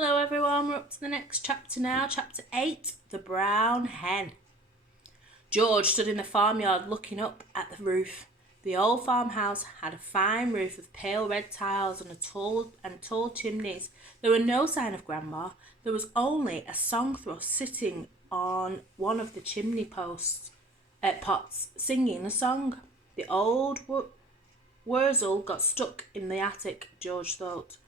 Hello everyone, we're up to the next chapter now, chapter 8, The Brown Hen. George stood in the farmyard looking up at the roof. The old farmhouse had a fine roof with pale red tiles and tall chimneys. There were no sign of Grandma. There was only a song thrush sitting on one of the chimney pots, singing a song. The old wurzel got stuck in the attic, George thought.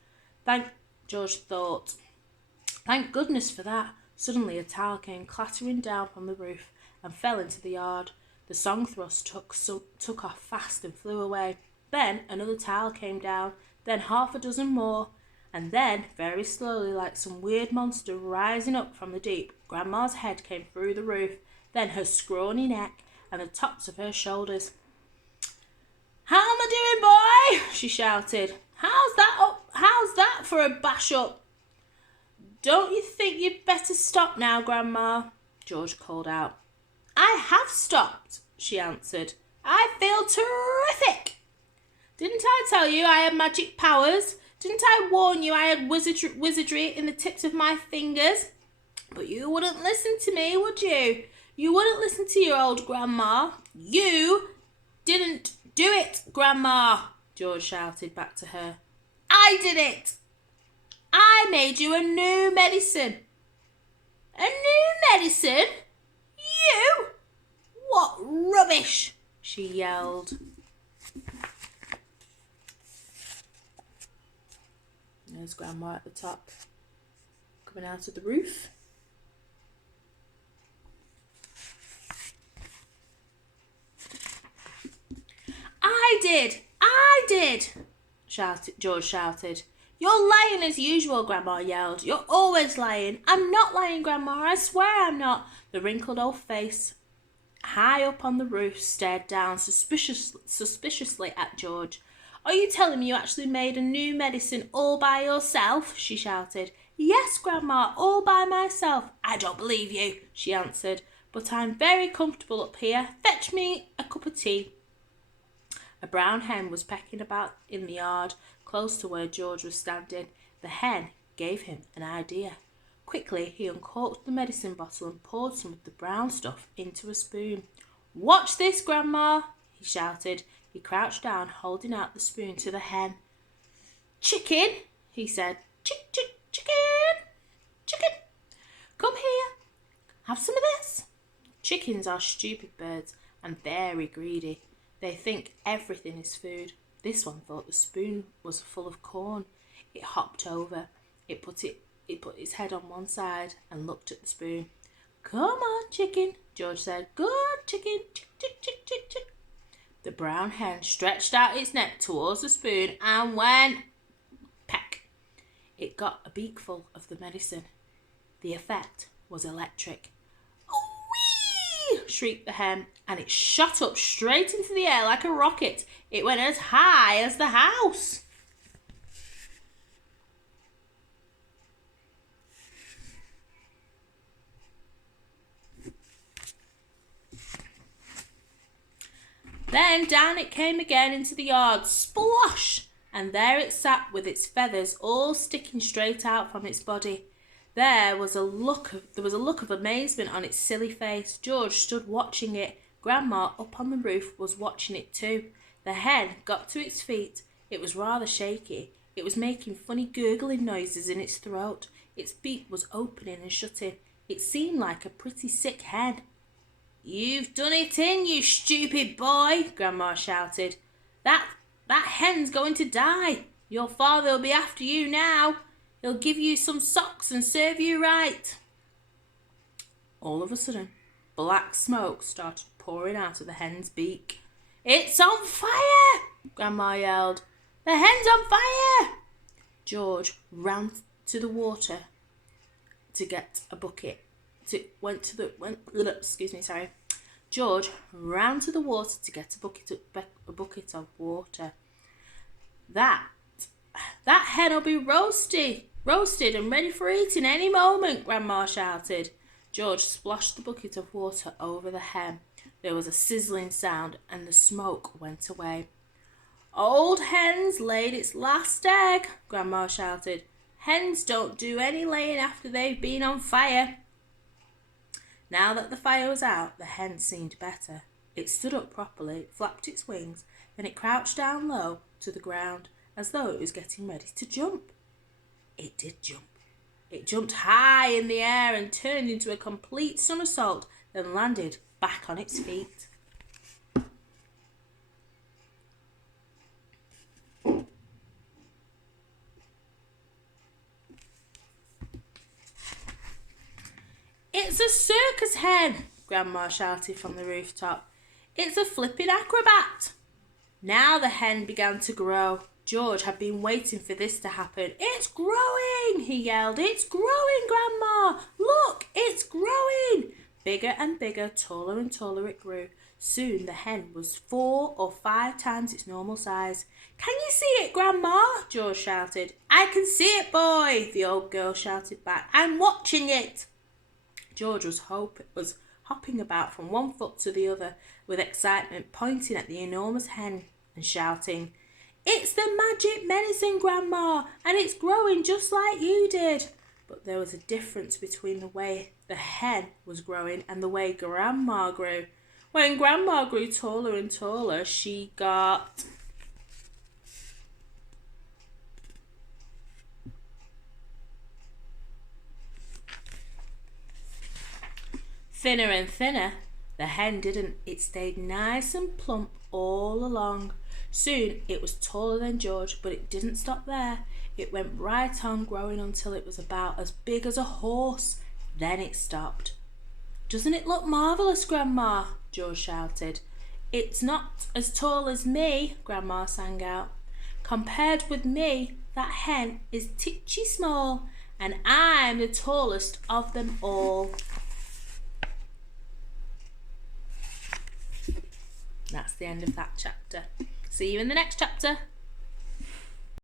Thank goodness for that. Suddenly a tile came clattering down from the roof and fell into the yard. The song thrush took off fast and flew away. Then another tile came down, then half a dozen more, and then, very slowly, like some weird monster rising up from the deep, Grandma's head came through the roof, then her scrawny neck and the tops of her shoulders. "How am I doing, boy?" she shouted. How's that for a bash up?" "Don't you think you'd better stop now, Grandma?" George called out. "I have stopped," she answered. "I feel terrific." "Didn't I tell you I had magic powers? Didn't I warn you I had wizardry in the tips of my fingers? But you wouldn't listen to me, would you? You wouldn't listen to your old Grandma. You didn't do it, Grandma," George shouted back to her. "I did it. I made you a new medicine." "A new medicine? You? What rubbish!" she yelled. There's Grandma at the top, coming out of the roof. I did, George shouted. "You're lying as usual," Grandma yelled. "You're always lying." "I'm not lying, Grandma. I swear I'm not." The wrinkled old face, high up on the roof, stared down suspiciously at George. "Are you telling me you actually made a new medicine all by yourself?" she shouted. "Yes, Grandma, all by myself." "I don't believe you," she answered. "But I'm very comfortable up here. Fetch me a cup of tea." A brown hen was pecking about in the yard, close to where George was standing. The hen gave him an idea. Quickly, he uncorked the medicine bottle and poured some of the brown stuff into a spoon. "Watch this, Grandma," he shouted. He crouched down, holding out the spoon to the hen. "Chicken," he said. Chicken. Come here. Have some of this." Chickens are stupid birds and very greedy. They think everything is food. This one thought the spoon was full of corn. It hopped over. It put its head on one side and looked at the spoon. "Come on, chicken," George said. "Good chicken. Chick. The brown hen stretched out its neck towards the spoon and went peck. It got a beakful of the medicine. The effect was electric. "Whee!" shrieked the hen, and it shot up straight into the air like a rocket. It went as high as the house. Then down it came again into the yard, splosh! And there it sat with its feathers all sticking straight out from its body. There was a look of amazement on its silly face. George stood watching it. Grandma, up on the roof, was watching it too. The hen got to its feet. It was rather shaky. It was making funny gurgling noises in its throat. Its beak was opening and shutting. It seemed like a pretty sick hen. "You've done it in, you stupid boy," Grandma shouted. That hen's going to die. Your father will be after you now. He'll give you some socks and serve you right." All of a sudden, black smoke started pouring out of the hen's beak. "It's on fire!" Grandma yelled. "The hen's on fire!" George ran to the water to get a bucket. George ran to the water to get a bucket of water. That hen'll be roasted and ready for eating any moment," Grandma shouted. George splashed the bucket of water over the hen. There was a sizzling sound and the smoke went away. "Old hen's laid its last egg," Grandma shouted. Hens don't do any laying after they've been on fire. Now that the fire was out, the hen seemed better. It stood up properly, flapped its wings, then it crouched down low to the ground, as though it was getting ready to jump. It did jump. It jumped high in the air and turned into a complete somersault, then landed back on its feet. It's a circus hen, Grandma shouted from the rooftop. It's a flipping acrobat. Now the hen began to grow. George had been waiting for this to happen. It's growing, he yelled. It's growing, Grandma. Look, it's growing. Bigger and bigger, taller and taller it grew. Soon the hen was 4 or 5 times its normal size. Can you see it, Grandma? George shouted. I can see it, boy, the old girl shouted back. I'm watching it. George was hopping about from one foot to the other with excitement, pointing at the enormous hen and shouting, It's the magic medicine, Grandma, and it's growing just like you did. But there was a difference between the way the hen was growing and the way Grandma grew. When Grandma grew taller and taller, she got thinner and thinner. The hen didn't. It stayed nice and plump all along. Soon it was taller than George, but it didn't stop there. It went right on growing until it was about as big as a horse. Then it stopped. Doesn't it look marvellous, Grandma? George shouted. It's not as tall as me, Grandma sang out. Compared with me, that hen is titchy small, and I'm the tallest of them all. That's the end of that chapter. See you in the next chapter.